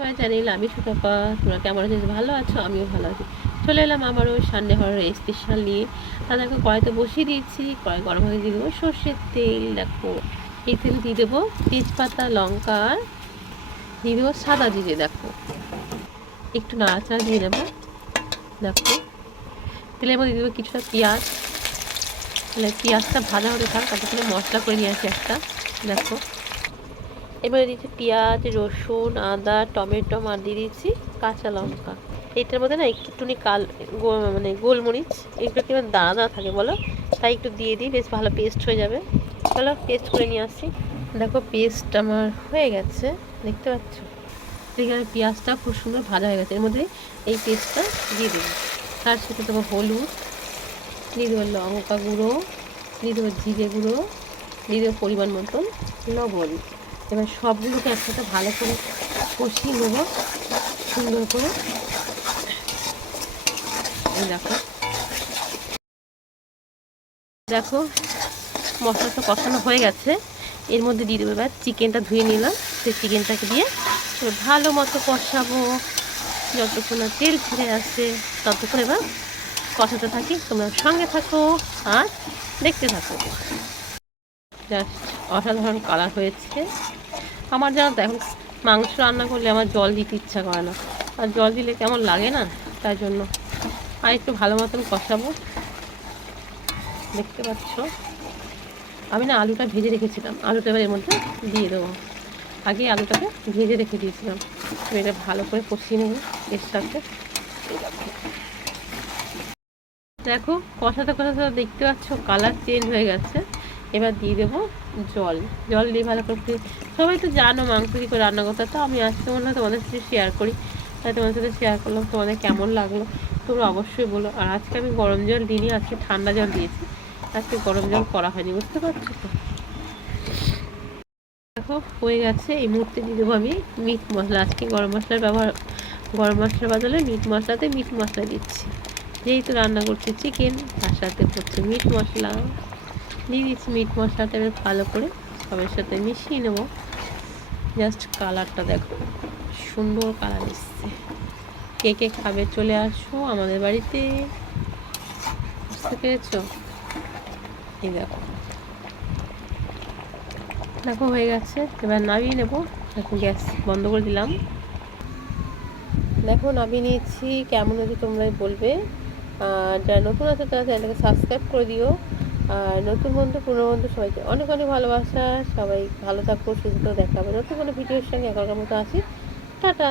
সবাই জানিল আমি সুতপা, তোমরা কেমন আছো? ভালো আছো? আমিও ভালো আছি। চলে এলাম আবারও সানডে হওয়ার স্পেশাল নিয়ে। তাদেরকে কড়াইতে বসিয়ে দিয়েছি, কড়াই গরম হয়ে দিয়ে দেবো সর্ষের তেল। দেখো এই তেল দিয়ে দেবো তেজপাতা, লঙ্কা, আর দিয়ে দেবো সাদা জিরে। দেখো একটু নাড়াচাড়া দিয়ে নেবো। দেখো তেলের মধ্যে দিয়ে দেবো কিছুটা পেঁয়াজ। তাহলে পেঁয়াজটা ভাজা হতে থাক, তারপরে মশলা করে নিয়ে আসি একটা। দেখো এবারে দিয়েছি পেঁয়াজ, রসুন, আদা, টমেটো, আর দিয়ে দিয়েছি কাঁচা লঙ্কা। এটার মধ্যে না একটুখানি মানে গোলমরিচ, এগুলো কি দানা দানা থাকে বলো, তাই একটু দিয়ে দিই, বেশ ভালো পেস্ট হয়ে যাবে। চলো পেস্ট করে নিয়ে আসি। দেখো পেস্ট আমার হয়ে গেছে, দেখতে পাচ্ছ? এখানে পেঁয়াজটা খুব সুন্দর ভাজা হয়ে গেছে। এর মধ্যে এই পেস্টটা দিয়ে দেবো। তার সাথে দেবো হলুদ, দিয়ে দেবো লঙ্কা গুঁড়ো, দিয়ে দেবো জিরে গুঁড়ো, দিয়ে দেবো পরিমাণ মতন লবণ। এবার সবগুলোকে একসাথে ভালো করে কষিয়ে নেব সুন্দর করে। দেখো দেখো মশলাটা কষানো হয়ে গেছে। এর মধ্যে দিয়ে দেবো এবার চিকেনটা ধুয়ে নিলাম, সেই চিকেনটাকে দিয়ে ভালো মতো কষাবো যতক্ষণ না তেল ছেড়ে আসে, ততক্ষণ এবার কষাতে থাকি। তোমরা সঙ্গে থাকো আর দেখতে থাকো। জাস্ট অসাধারণ কালার হয়েছে। আমার জানো তো এখন মাংস রান্না করলে আমার জল দিতে ইচ্ছা করে না, আর জল দিলে কেমন লাগে না, তাই জন্য আর একটু ভালো মতন কষাবো। দেখতে পাচ্ছ আমি না আলুটা ভেজে রেখেছিলাম, আলুটা এবার এর মধ্যে দিয়ে দেবো। আগে আলুটাকে ভেজে রেখে দিয়েছিলাম, এটা ভালো করে কষিয়ে নেবো এর সাথে। দেখো কষাতে কষাতে দেখতে পাচ্ছ কালার চেঞ্জ হয়ে গেছে। এবার দিয়ে দেবো জল। জল দিয়ে ভালো করে, সবাই তো জানো মাংস কী করে রান্না করতে, তো আমি আজকে মনে হয় তোমাদের সাথে শেয়ার করি, তাই তোমাদের সাথে শেয়ার করলাম। তোমাদের কেমন লাগলো তোমরা অবশ্যই বলো। আর আজকে আমি গরম জল দিইনি, আজকে ঠান্ডা জল দিয়েছি, আজকে গরম জল করা হয়নি, বুঝতে পারছো তো? দেখো হয়ে গেছে। এই মুহূর্তে দিয়ে দেবো আমি মিট মশলা। আজকে গরম মশলার ব্যবহার, গরম মশলার বদলে মিট মশলাতে মিট মশলা দিচ্ছি, যেহেতু রান্না করছি চিকেন, তার সাথে করছি মিট মশলা দিয়ে দিচ্ছি। মিট মশলাটা বেশ ভালো করে সবের সাথে মিশিয়ে নেব। জাস্ট কালারটা দেখো, সুন্দর কালার এসছে। কে কে খাবে চলে আসো আমাদের বাড়িতে, বুঝতে পেরেছো? এই দেখো দেখো হয়ে গেছে, এবার নামিয়ে নেব। দেখো গ্যাস বন্ধ করে দিলাম। দেখো নামিয়ে নিয়েছি, কেমন হয়েছে তোমরাই বলবে। আর যারা নতুন আছে তারা চ্যানেলটাকে সাবস্ক্রাইব করে দিও। আর নতুন বন্ধু পুরনো বন্ধু সবাইকে অনেক অনেক ভালোবাসা। সবাই ভালো থাকো, সুস্থ, দেখা হবে নতুন কোনো ভিডিওর সঙ্গে। এখনকার মতো আসি, টাটা।